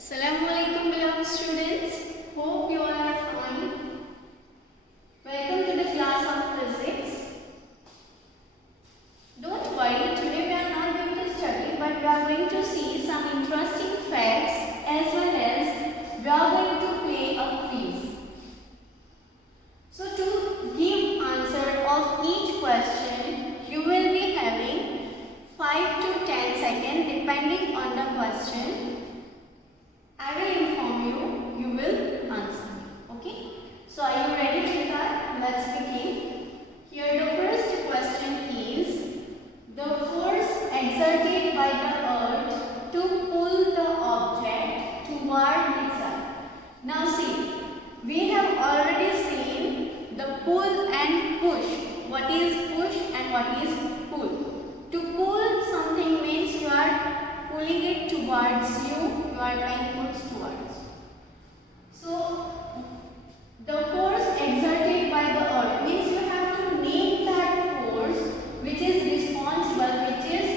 Assalamualaikum beloved students. Hope you are fine. Welcome to the class of physics. Don't worry, today we are not going to study, but we are going to see some interesting facts as well as we are going to play a quiz. So to give answer of each question, you will be having 5 to 10 seconds depending on the question. I will inform you, you will answer. Okay? So are you ready, Chika? Let's begin. Here the first question is, the force exerted by the earth to pull the object toward itself. Now see, we have already seen the pull and push. What is push and what is pull? To pull something means you are pulling it towards you are applying force towards. So the force exerted by the earth means you have to name that force which is responsible, which is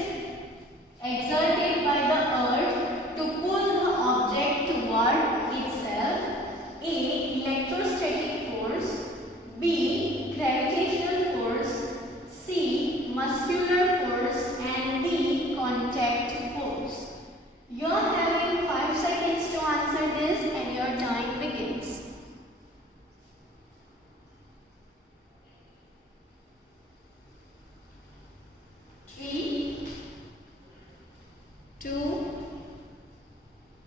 exerted by the earth to pull the object toward itself. A. Electrostatic force. B. Gravitational force. C. Muscular force. And D. Contact force. You are having 5 seconds to answer this and your time begins. 3, 2,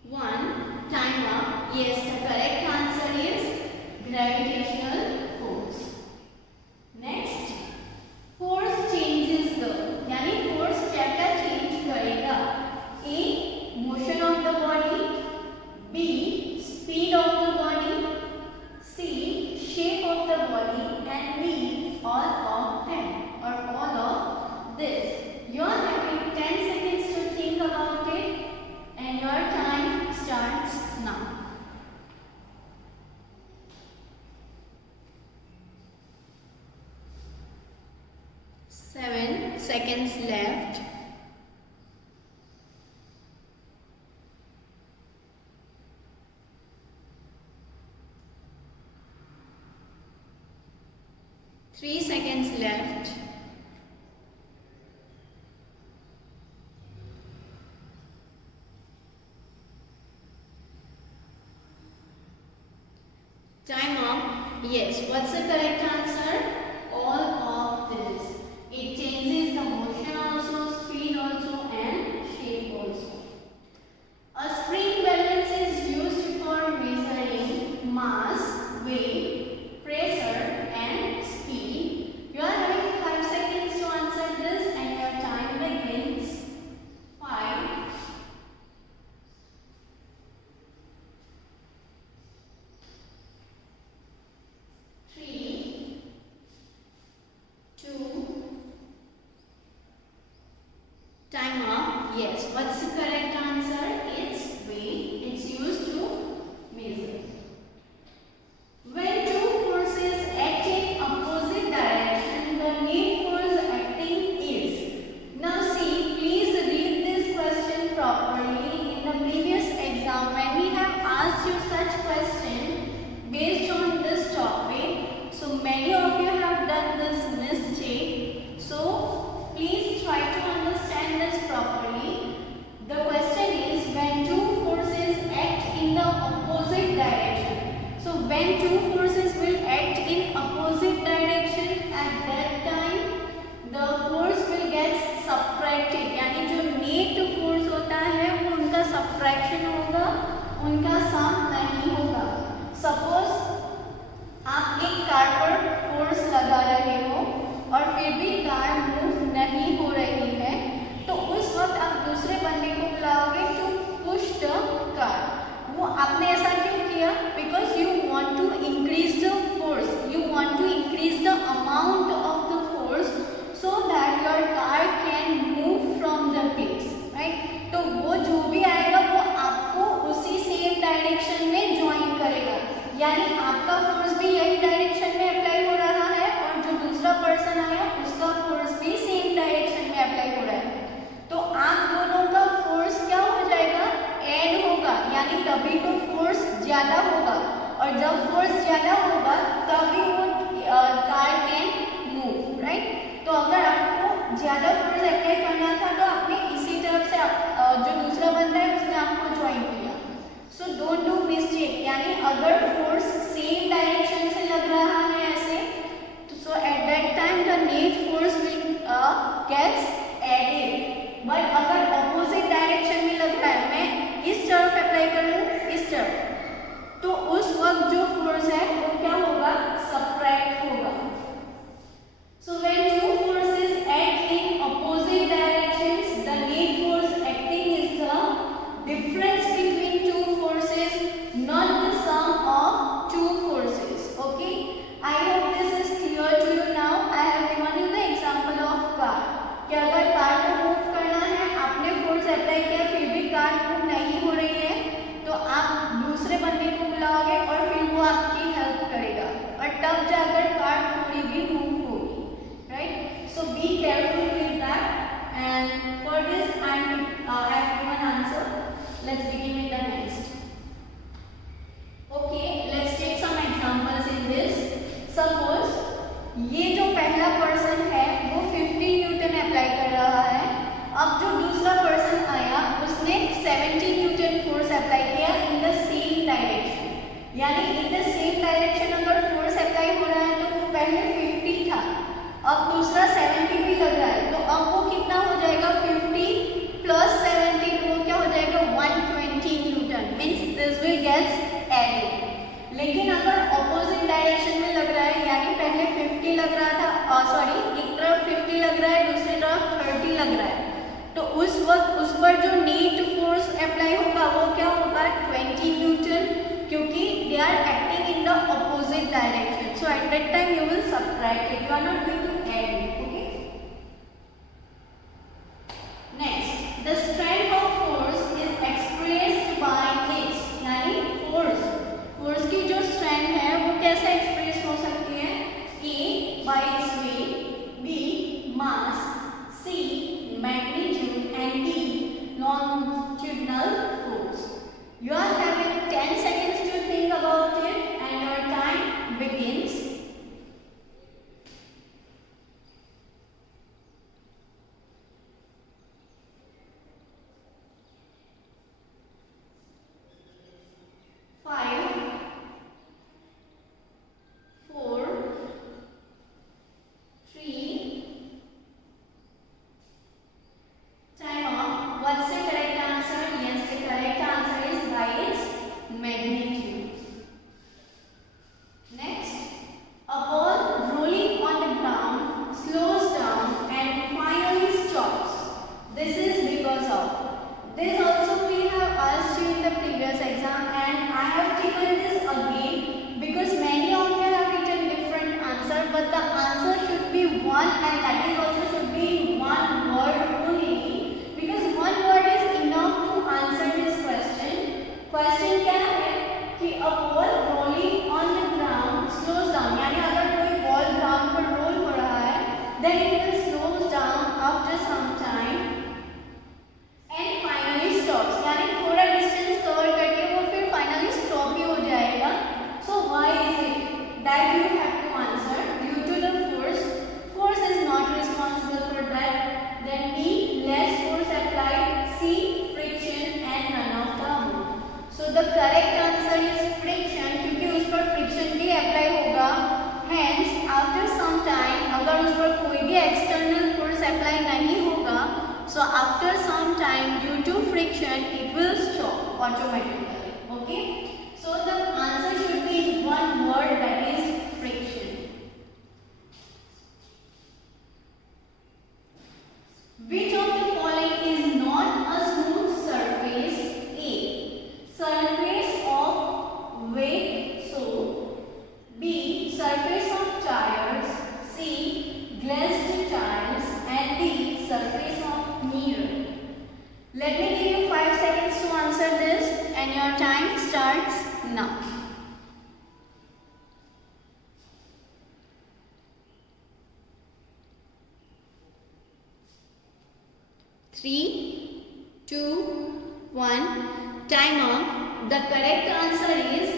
1. Time up. Yes, the correct answer is gravitational force. Next, force changes the, यानी force क्या change करेगा? A. Motion of the body. B. Speed of the body. C. Shape of the body. And D. All of them or all of this. You are having 10 seconds to think about it and your time starts now. 7 seconds left. 3 seconds left. 'Time up. Yes, what's the correct answer? All of this. It changes the motion also, speed also and shape also. A spring balance is used for measuring mass, weight, pressure and speed. You are having 5 seconds to answer this and your time begins. 5, 3, 2. Time up. Yes, what's the correct answer? It's weight. It's used to measure. When two forces act in opposite direction, the net force acting is. Now see, please read this question properly. In the previous exam, when we have asked you such question based on this topic, so many of you have done this mistake. So please try to understand this properly. यानी अगर force same direction से लग रहा है ऐसे, तो so at that time the net force will gets added. But अगर opposite direction में लग रहा है, मैं इस तरफ अप्लाई कर लूँ इस तरफ, तो उस वक्त जो फोर्स है वो क्या होगा, सब्ट्रैक्ट होगा। So when two forces act in opposite directions, the net force acting is the difference between two forces, not the sum of two forces. Okay, I hope this is clear to you now. I have given you the example of car कि अगर car को move करना है, आपने force apply किया फिर भी car move नहीं हो रही है, तो आप दूसरे बंदे को बुलाओगे और फिर वो आपकी हेल्प करेगा और तब जाकर कार थोड़ी भी मूव होगी, right. So be careful with that, and for this I have given answer. Let's begin with the next. Okay, let's take some examples in this. Suppose ये जो पहला पर्सन है वो 50 न्यूटन अप्लाई कर रहा है, अब जो दूसरा पर्सन आया उसने 70 न्यूटन फोर्स अप्लाई किया इन द सेम डायरेक्शन, यानी इन द सेम डायरेक्शन अगर फोर्स अप्लाई हो रहा है तो वो पहले 50 था, अब दूसरा 70 भी लग रहा है, तो अब वो कितना हो जाएगा, 50 प्लस 70, वो क्या हो जाएगा 120 newton, means this will gets added. लेकिन अगर ऑपोजिट डायरेक्शन में लग रहा है, यानी पहले 50 लग रहा था, सॉरी एक तरफ 50 लग रहा है दूसरी तरफ 30 लग रहा है, तो उस वक्त उस पर जो नेट फोर्स अप्लाई होगा वो क्या होगा 20 न्यूटन, क्योंकि they are acting in the opposite direction. So at that time you will subtract it, you are not going to add it. Okay, next, the strength of force is expressed by its, यानी force की जो strength है वो कैसे express हो सकती है, A by its weight, B mass, C magnitude and D longitudinal force. You are having 10 seconds to think about it and your time begins. This also we have asked you in the previous exam and I have taken this again because many of you have written different answer, but the answer should be one and that is also should be in one word only, because one word is enough to answer this question. Question क्या है कि a ball rolling on the ground slows down, यानी अगर कोई ball ground पर roll हो रहा है then it will slows down after some time and finally stops, यानी थोड़ा distance cover करके वो फिर finally stop ही हो जाएगा. So why is it that you have to answer? Due to the force is not responsible for that. Then B, less force applied. C, friction and none of the above. So the correct answer is friction, क्योंकि उस पर friction भी apply होगा. Hence after some time अगर उस पर कोई भी external force apply नहीं होगा, so after some time due to friction it will stop automatically. Okay, so the answer should be in one word, that is friction. Which of the following is not a smooth surface? A, surface of weight soap. B, surface of tires. C, glazed tiles. And D, surface of mirror. Let me give you 5 seconds to answer this and your time starts now. 3, 2, 1, time on. The correct answer is,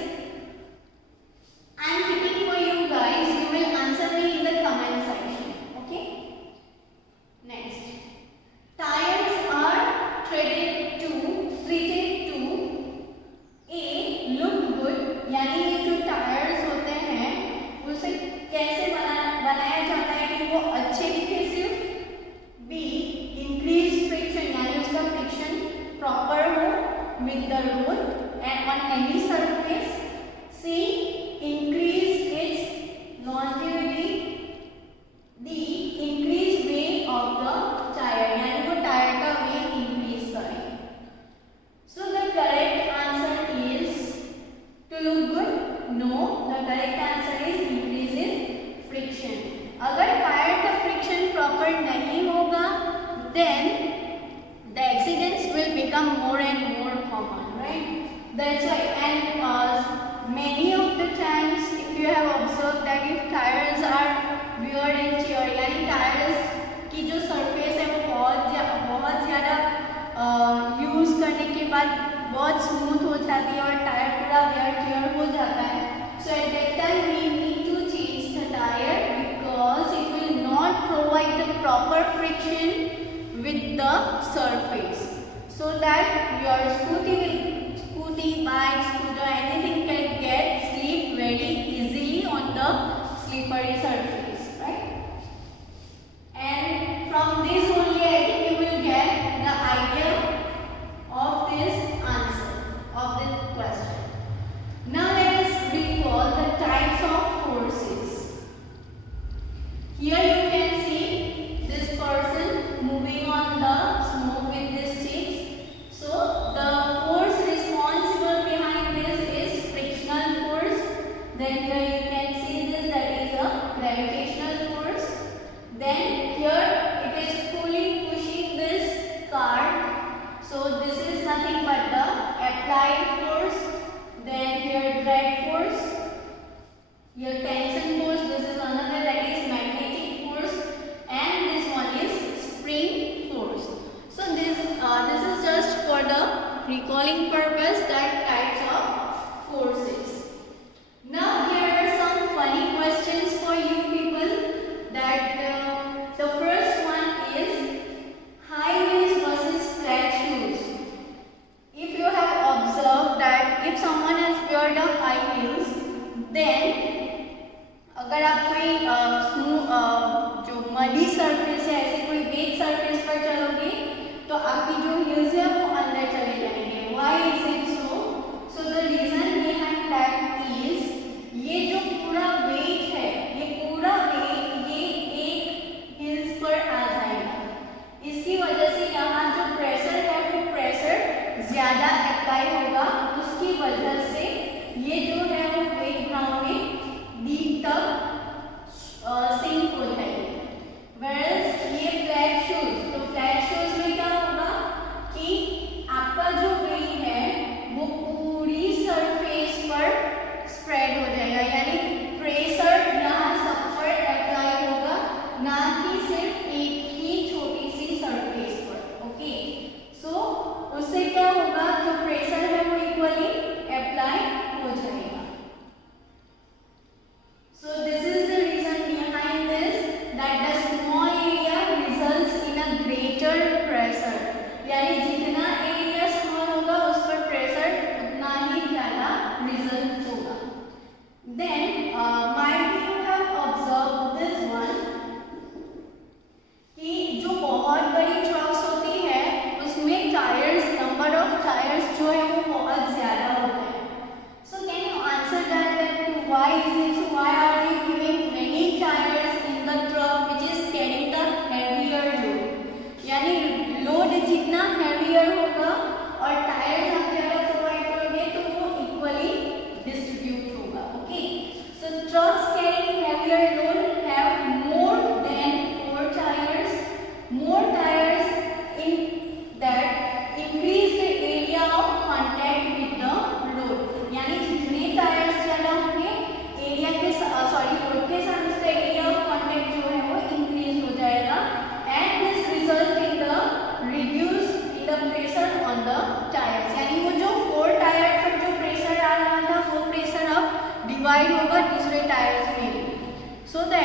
I am waiting for you guys. You will answer me in the comment section. Okay? Next. Tires are treated to A, look good, then the accidents will become more and more common, right? That's why, and many of the times if you have observed that if tires are wear and tear, यानी tyres की जो surface है वो बहुत ज़्यादा use करने के बाद बहुत स्मूथ हो जाती है और टायर पूरा वेयर टियर हो जाता है. So at that time we need to change the tire because it will not provide the proper friction with the surface, so that your scooty, bike, scooter, anything can get slip very easily on the slippery surface, right? And from this only I think you will get the idea of this answer of the question. Now let us recall the types of forces. Here you can see this person moving on the smoke with these sticks. So the force responsible behind this is frictional force. Then here you can see this, that is a gravitational force. Then here it is pushing this cart. So this is nothing but the applied force. Then here drag force. Here tension force. This is another, that is magnetic force. And this one is spring force. So this is just for the recalling purpose, that types of forces. Now here are some funny questions for you people. That the first one is high heels versus flat shoes. If you have observed that if someone has wear the high heels, then अगर आप कोई जो muddy surface है, ऐसे कोई wet surface पर चलोगे तो आपकी जो हील्स है वो अंदर चले जाएंगे. Why is it so? So the reason behind that is ये जो पूरा वेट है, ये पूरा वेट ये एक हील्स पर आ जाएगा. इसकी वजह से यहाँ जो प्रेशर है वो प्रेशर ज़्यादा अप्लाई होगा. उसकी वजह से ये जो है वो वेट ग्राउंड में डीप तक सिंक हो जाएगी. Whereas ये फ्लैट शूज, तो फ्लैट शूज में क्या होगा कि आपका जो वेट है वो पूरी सरफेस पर स्प्रेड हो जाएगा, यानी प्रेशर यहाँ सब पर अप्लाई होगा, ना कि सिर्फ एक ही छोटी सी सरफेस पर. ओके, सो उससे क्या होगा, जो प्रेशर है वो इक्वली अप्लाई हो जाएगा. So this is the reason behind this, that the small area results in a greater pressure. यानी जितना एरिया स्मॉल होगा उस पर प्रेशर उतना ही ज़्यादा रिजल्ट होगा. Then might you have observed this one कि जो बहुत बड़ी ट्रक्स होती है उसमें टायर्स, नंबर ऑफ टायर्स जो है वो बहुत ज़्यादा होता है. So can you answer that why is it? So why are they giving many tires in the truck which is carrying the heavier load? यानी लोड जितना heavier होगा और टायर्स आप ज़्यादा प्रोवाइड करोगे तो वो इक्वली डिस्ट्रीब्यूट होगा. Okay, so trucks carrying heavier load have more than 4 tires. More tires in that increase the area of contact with the road. यानी जितने टायर्स ज़्यादा होंगे एरिया के रोड के साथ उसका एरिया ऑफ कांटेक्ट जो है वो इंक्रीज हो जाएगा. And this result in the reduce in the pressure on the tyres. यानी वो जो 4 टायर पर जो प्रेशर आ रहा था वो प्रेशर अब डिवाइड होगा दूसरे टायर्स में. So the